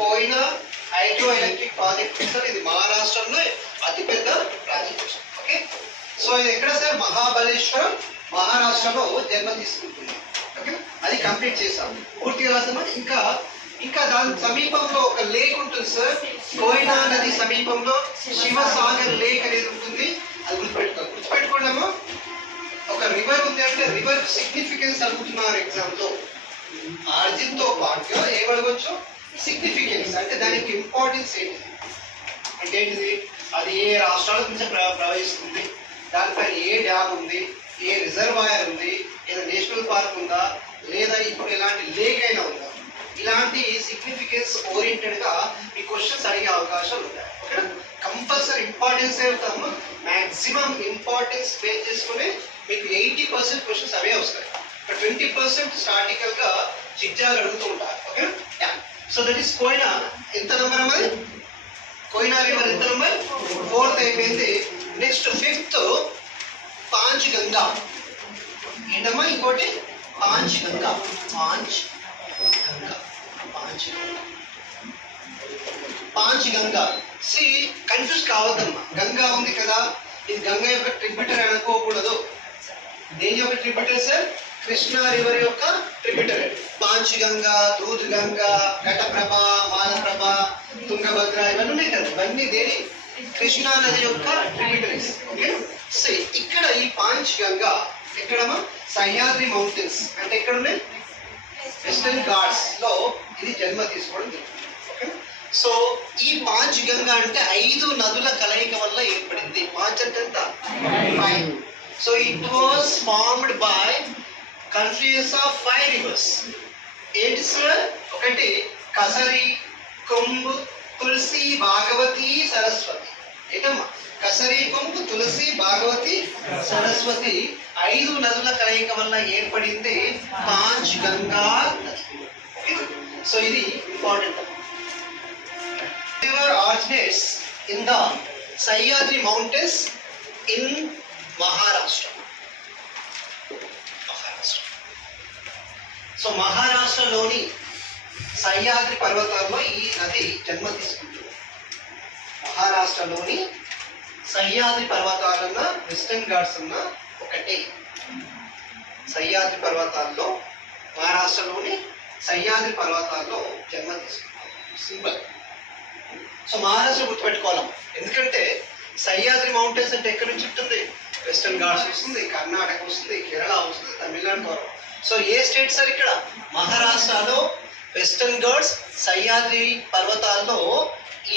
Koyna hydro electric project sir. ఇది మహారాష్ట్రలో అతిపెద్ద ప్రాజెక్ట్. ఓకే, సో ఇది ఎక్కడ సార్? మహాబలేశ్వరం, మహారాష్ట్రలో జన్మ తీసుకుంటుంది. ఓకే, అది కంప్లీట్ చేసాం పూర్తిగా రాసామా? ఇంకా దాని సమీపంలో ఒక లేక్ ఉంటుంది సార్. కోయినా నది సమీపంలో శివసాగర్ లేక్ అనేది ఉంటుంది. అది గుర్తుపెట్టుకోండి. ఒక రివర్ ఉంది అంటే రివర్ సిగ్నిఫికెన్స్ అనుకుంటున్నారు ఎగ్జామ్ లో. ఆర్జిన్ తో పాటుగా ఏమడవచ్చు? సిగ్నిఫికెన్స్ అంటే దానికి ఇంపార్టెన్స్ ఏంటి అంటే ఏంటిది? అది ఏ రాష్ట్రాల నుంచి ప్రవహిస్తుంది, దానిపైన ఏ డ్యామ్ ఉంది, ఏ రిజర్వాయర్ ఉంది, ఏదో నేషనల్ పార్క్ ఉందా, లేదా ఇప్పుడు ఇలాంటి లేక్ అయినా ఉందా? ఇలాంటి సిగ్నిఫికెన్స్ ఓరియంటెడ్ గా ఈ క్వశ్చన్స్ అడిగే అవకాశాలు ఉంటాయి. ఓకే, కంపల్సరీ ఇంపార్టెన్స్ అవుతాము. మాక్సిమం ఇంపార్టెన్స్ బేస్ చేసుకుని మీకు 80% క్వశ్చన్స్ అవే వస్తాయి. 20% స్టార్టికల్ గా జిగ్జాగ్ అడుగుతూ ఉంటారు. Okay, so that is Koyna. ఎంత నెంబర్ అన్నది? కోయినా రివర్ ఎంత నెంబర్? 4th అయిపోయింది. Next 5th Panch Ganga. ఏంటమ్మా ఇంకోటి? పాంచ్ గంగా. పాంచ్ గంగా. సి కన్ఫ్యూజ్ కావద్దమ్మా. గంగా ఉంది కదా, ఇది గంగా యొక్క ట్రిబ్యూటరీ అనుకోకూడదు. దేని యొక్క ట్రిబ్యూటరీ సార్? కృష్ణా రివర్ యొక్క ట్రిబ్యూటరీ. పాంచ్ గంగా, దూద్ గంగా, ఘటప్రభ, మాలప్రభ, తుంగభద్ర ఇవన్నీ ఉన్నాయి కదా. ఇవన్నీ దేని? కృష్ణా నది యొక్క ట్రిబ్యూటరీస్. ఓకే, సో ఇక్కడ ఈ పాంచ్ గంగా ఎక్కడమ్మా? సహ్యాద్రి మౌంటైన్స్ అంటే ఎక్కడ ఉన్నాయి? వెస్టర్న్ ఘాట్స్ లో ఇది జన్మ తీసుకోవడం జరుగుతుంది. ఓకే, సో ఈ పాంచ్ గంగా అంటే 5 నదుల కలయిక వల్ల ఏర్పడింది. పాంచ్ అంటే ఎంత? 5. So it was formed by confluence of 5 reverse. ఏంటి సార్? ఒకటి కసరి, కుంభ్, తులసి, భాగవతి, సరస్వతి. ఏంటమ్మా? కసరి, కుంభ్, తులసి, భాగవతి, సరస్వతి 5 నదుల కలయిక వల్ల ఏర్పడింది పాంచ్ గంగా నది. సో ఇది important. River originates in the Sahyadri mountains in Maharashtra. So మహారాష్ట్రలోని సహ్యాద్రి పర్వతాల్లో ఈ నది జన్మ తీసుకుంటుంది. మహారాష్ట్రలోని సహ్యాద్రి పర్వతాలన్న వెస్టర్న్ ఘాట్స్ ఉన్న ఒకటే. సహ్యాద్రి పర్వతాల్లో, మహారాష్ట్రలోని సహ్యాద్రి పర్వతాల్లో జన్మ తీసుకుంటాం. సింపుల్. సో మహారాష్ట్ర గుర్తుపెట్టుకోవాలి. ఎందుకంటే సహ్యాద్రి మౌంటైన్స్ అంటే ఎక్కడి నుంచి ఉంటుంది? వెస్టర్న్ ఘాట్స్ వస్తుంది, కర్ణాటక వస్తుంది, కేరళ వస్తుంది, తమిళనాడు వరకు. సో ఏ స్టేట్ సార్ ఇక్కడ? మహారాష్ట్రలో వెస్టర్న్ ఘాట్స్, సహ్యాద్రి పర్వతాల్లో ఈ